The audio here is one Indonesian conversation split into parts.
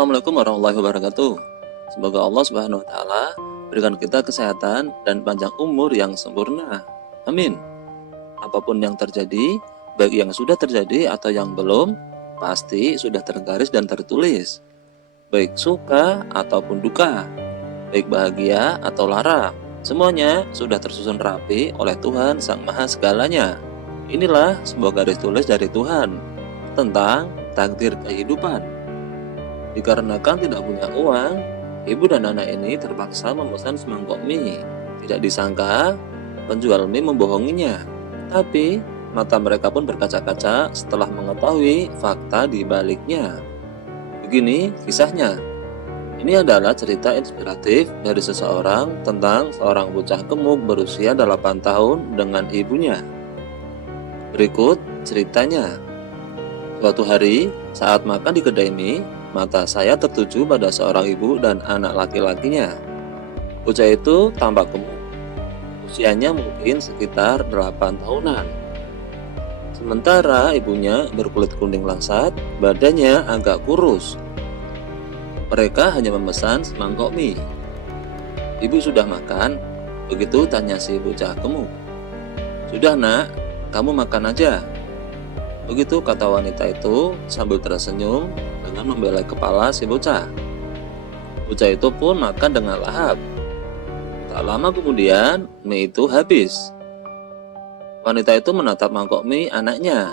Assalamualaikum warahmatullahi wabarakatuh. Semoga Allah Subhanahu wa taala berikan kita kesehatan dan panjang umur yang sempurna. Amin. Apapun yang terjadi, baik yang sudah terjadi atau yang belum, pasti sudah tergaris dan tertulis. Baik suka ataupun duka, baik bahagia atau lara, semuanya sudah tersusun rapi oleh Tuhan Sang Maha Segalanya. Inilah sebuah garis tulis dari Tuhan tentang takdir kehidupan. Dikarenakan tidak punya uang, ibu dan anak ini terpaksa memesan semangkok mie. Tidak disangka, penjual mie membohonginya. Tapi, mata mereka pun berkaca-kaca setelah mengetahui fakta di baliknya. Begini kisahnya. Ini adalah cerita inspiratif dari seseorang tentang seorang bocah gemuk berusia 8 tahun dengan ibunya. Berikut ceritanya. Suatu hari, saat makan di kedai mie, mata saya tertuju pada seorang ibu dan anak laki-lakinya. Bocah itu tampak gemuk. Usianya mungkin sekitar 8 tahunan. Sementara ibunya berkulit kuning langsat, badannya agak kurus. Mereka hanya memesan semangkok mie. Ibu sudah makan? Begitu tanya si bocah gemuk. Sudah nak, kamu makan aja. Begitu kata wanita itu sambil tersenyum dengan membelai kepala si bocah. Bocah itu pun makan dengan lahap. Tak lama kemudian mie itu habis. Wanita itu menatap mangkok mie anaknya.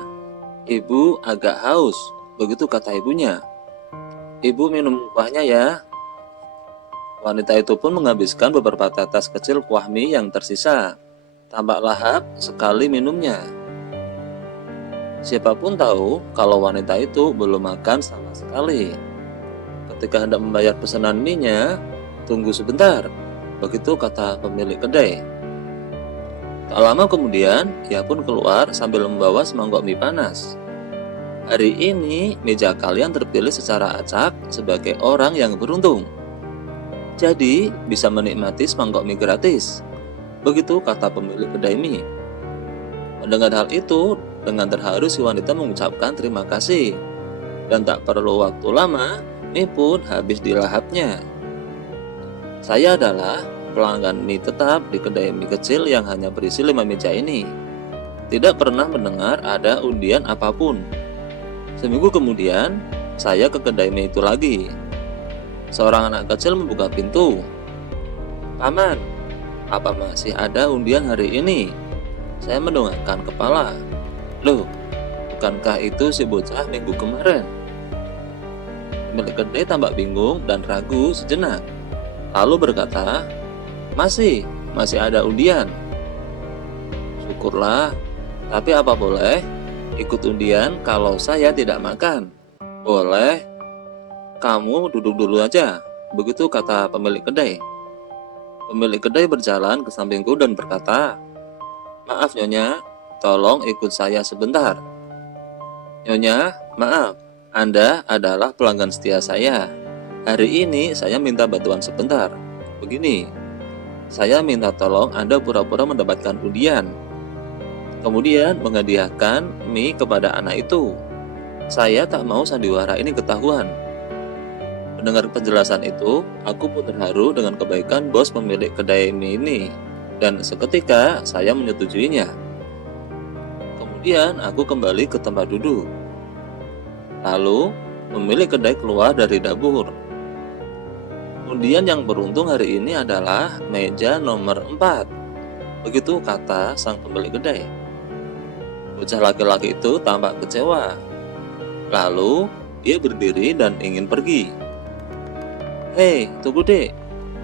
Ibu agak haus, begitu kata ibunya. Ibu minum kuahnya ya. Wanita itu pun menghabiskan beberapa tetes kecil kuah mie yang tersisa. Tampak lahap sekali minumnya. Siapapun tahu kalau wanita itu belum makan sama sekali. Ketika hendak membayar pesanan mie-nya, tunggu sebentar, begitu kata pemilik kedai. Tak lama kemudian, ia pun keluar sambil membawa semangkok mie panas. Hari ini, meja kalian terpilih secara acak sebagai orang yang beruntung. Jadi, bisa menikmati semangkok mie gratis. Begitu kata pemilik kedai mie. Mendengar hal itu, dengan terharu si wanita mengucapkan terima kasih. Dan tak perlu waktu lama, mie pun habis dilahapnya. Saya adalah pelanggan mie tetap di kedai mie kecil yang hanya berisi 5 meja ini. Tidak pernah mendengar ada undian apapun. Seminggu kemudian, saya ke kedai mie itu lagi. Seorang anak kecil membuka pintu. Paman, apa masih ada undian hari ini? Saya mendongakkan kepala. Loh, bukankah itu si bocah minggu kemarin? Pemilik kedai tampak bingung dan ragu sejenak. Lalu berkata, masih ada undian. Syukurlah, tapi apa boleh ikut undian kalau saya tidak makan? Boleh, kamu duduk dulu aja, begitu kata pemilik kedai. Pemilik kedai berjalan ke sampingku dan berkata, maaf Nyonya, tolong ikut saya sebentar. Nyonya, maaf, Anda adalah pelanggan setia saya. Hari ini saya minta bantuan sebentar. Begini, saya minta tolong Anda pura-pura mendapatkan undian. Kemudian menghadiahkan mie kepada anak itu. Saya tak mau sandiwara ini ketahuan. Mendengar penjelasan itu, aku pun terharu dengan kebaikan bos pemilik kedai mie ini. Dan seketika saya menyetujuinya. Kemudian aku kembali ke tempat duduk. Lalu pemilik kedai keluar dari dapur. Undian yang beruntung hari ini adalah meja nomor 4. Begitu kata sang pemilik kedai. Bocah laki-laki itu tampak kecewa. Lalu dia berdiri dan ingin pergi. Hei, tunggu dek,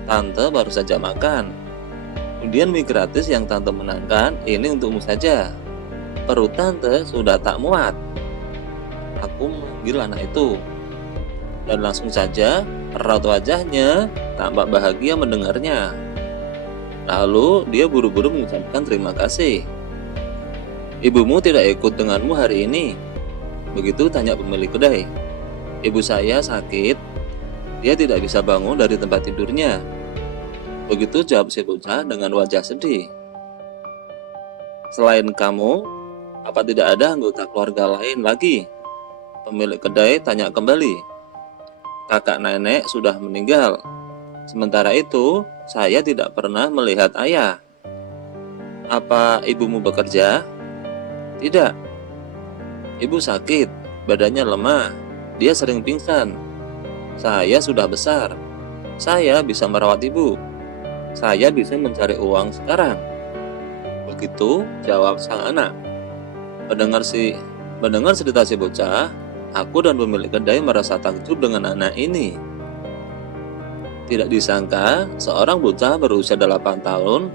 tante baru saja makan. Undian mie gratis yang tante menangkan ini untukmu saja. Perut tante sudah tak muat. Aku memanggil anak itu. Dan langsung saja raut wajahnya tampak bahagia mendengarnya. Lalu dia buru-buru mengucapkan terima kasih. Ibumu tidak ikut denganmu hari ini? Begitu tanya pemilik kedai. Ibu saya sakit. Dia tidak bisa bangun dari tempat tidurnya. Begitu jawab si bocah dengan wajah sedih. Selain kamu, apa tidak ada anggota keluarga lain lagi? Pemilik kedai tanya kembali. kakak nenek sudah meninggal. Sementara itu, saya tidak pernah melihat ayah. Apa ibumu bekerja? Tidak, ibu sakit, badannya lemah, dia sering pingsan. Saya sudah besar, saya bisa merawat ibu, saya bisa mencari uang sekarang. Begitu jawab sang anak. Mendengar cerita si bocah, aku dan pemilik kedai merasa takjub dengan anak ini. Tidak disangka, seorang bocah berusia 8 tahun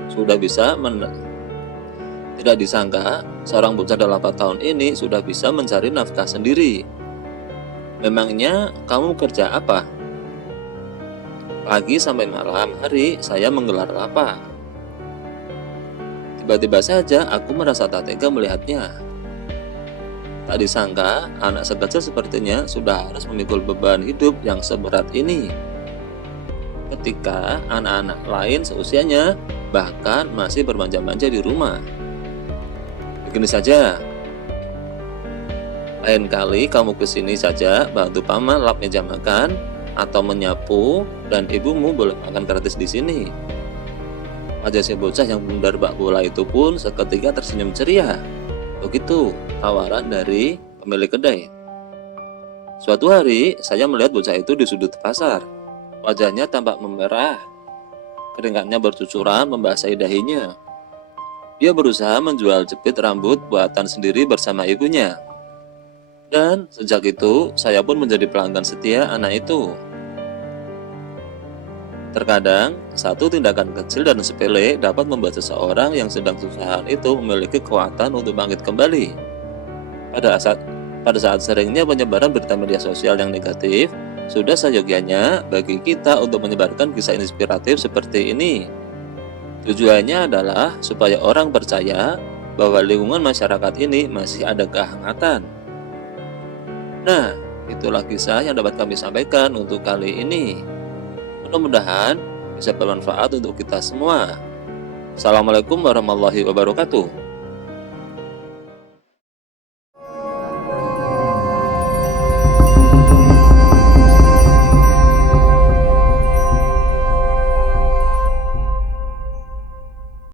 Tidak disangka, seorang bocah 8 tahun ini sudah bisa mencari nafkah sendiri. Memangnya kamu kerja apa? Pagi sampai malam hari saya menggelar lapak. Tiba-tiba saja aku merasa tak tega melihatnya. Tak disangka, anak sekecil sepertinya sudah harus memikul beban hidup yang seberat ini. Ketika anak-anak lain seusianya bahkan masih bermanja-manja di rumah. Begini saja, lain kali kamu kesini saja bantu paman lap meja makan atau menyapu, dan ibumu boleh makan gratis di sini. Wajah si bocah yang bundar bak bola itu pun seketika tersenyum ceria. Begitu tawaran dari pemilik kedai. Suatu hari saya melihat bocah itu di sudut pasar. Wajahnya tampak memerah, keringatnya bercucuran membasahi dahinya. Dia berusaha menjual jepit rambut buatan sendiri bersama ibunya. Dan sejak itu saya pun menjadi pelanggan setia anak itu. Terkadang, satu tindakan kecil dan sepele dapat membuat seseorang yang sedang kesusahan itu memiliki kekuatan untuk bangkit kembali. Pada saat seringnya penyebaran berita media sosial yang negatif, sudah seyogianya bagi kita untuk menyebarkan kisah inspiratif seperti ini. Tujuannya adalah supaya orang percaya bahwa lingkungan masyarakat ini masih ada kehangatan. Nah, itulah kisah yang dapat kami sampaikan untuk kali ini. Mudah-mudahan bisa bermanfaat untuk kita semua. Assalamualaikum warahmatullahi wabarakatuh.